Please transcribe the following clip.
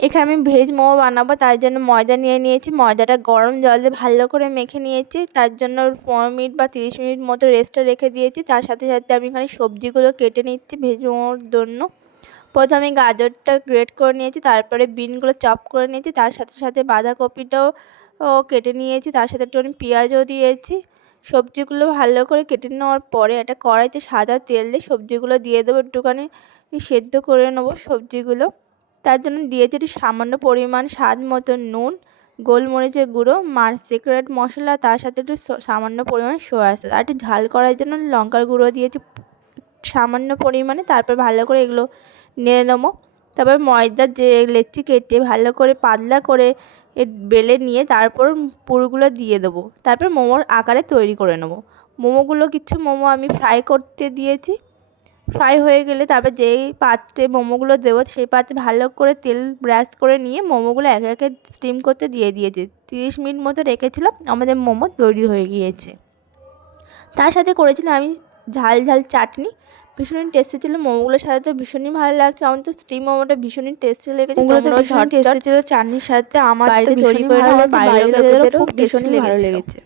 এখানে আমি ভেজ মোমো বানাবো, তার জন্য ময়দা নিয়ে নিয়েছি। ময়দাটা গরম জলে ভালো করে মেখে নিয়েছি, তার জন্য 15 মিনিট বা 30 মিনিট মতো রেস্টে রেখে দিয়েছি। তার সাথে সাথে আমি এখানে সবজিগুলো কেটে নিচ্ছি ভেজ মোমোর জন্য। প্রথমে গাজরটা গ্রেট করে নিয়েছি, তারপরে বিনগুলো চপ করে নিয়েছি, তার সাথে সাথে বাঁধাকপিটাও কেটে নিয়েছি, তার সাথে একটুখানি পেঁয়াজও দিয়েছি। সবজিগুলো ভালো করে কেটে নেওয়ার পরে একটা কড়াইতে সাদা তেল দিয়ে সবজিগুলো দিয়ে দেবো, একটুখানি সেদ্ধ করে নেবো সবজিগুলো। তার জন্য দিয়েছি একটু সামান্য পরিমাণ স্বাদ মতো নুন, গোলমরিচের গুঁড়ো, মার সিক্রেট মশলা, তার সাথে একটু সামান্য পরিমাণে সয়া সস, আর একটু ঝাল করার জন্য লঙ্কার গুঁড়ো দিয়েছি সামান্য পরিমাণে। তারপর ভালো করে এগুলো নেড়ে নেবো। তারপর ময়দার যে লেচি কেটে ভালো করে পাতলা করে বেলে নিয়ে তারপর পুরগুলো দিয়ে দেবো। তারপর মোমোর আকারে তৈরি করে নেবো। মোমোগুলো কিছু মোমো আমি ফ্রাই করতে দিয়েছি। ফ্রাই হয়ে গেলে তারপর যেই পাত্রে মোমোগুলো দেবো সেই পাত্রে ভালো করে তেল ব্রাশ করে নিয়ে মোমোগুলো একে একে স্টিম করতে দিয়ে দিয়েছি। 30 মিনিট মতো রেখেছিলাম, আমাদের মোমো তৈরি হয়ে গিয়েছে। তার সাথে করেছিলাম আমি ঝাল ঝাল চাটনি, ভীষণই টেস্টি ছিল। মোমোগুলোর সাথে তো ভীষণই ভালো লাগছে, আমার তো স্টিম মোমোটা ভীষণই টেস্টি লেগেছে। ওগুলো তো তোমরাও ভীষণ টেস্টি ছিল চাটনির সাথে, আমার তো বাড়িতে তৈরি ভীষণই করে ভালো আমার লাগছে, বাইরের বাইরের লোকেদেরও লোকেদেরও খুব টেস্টি ভীষণই ভালো লেগেছিল। লেগেছে।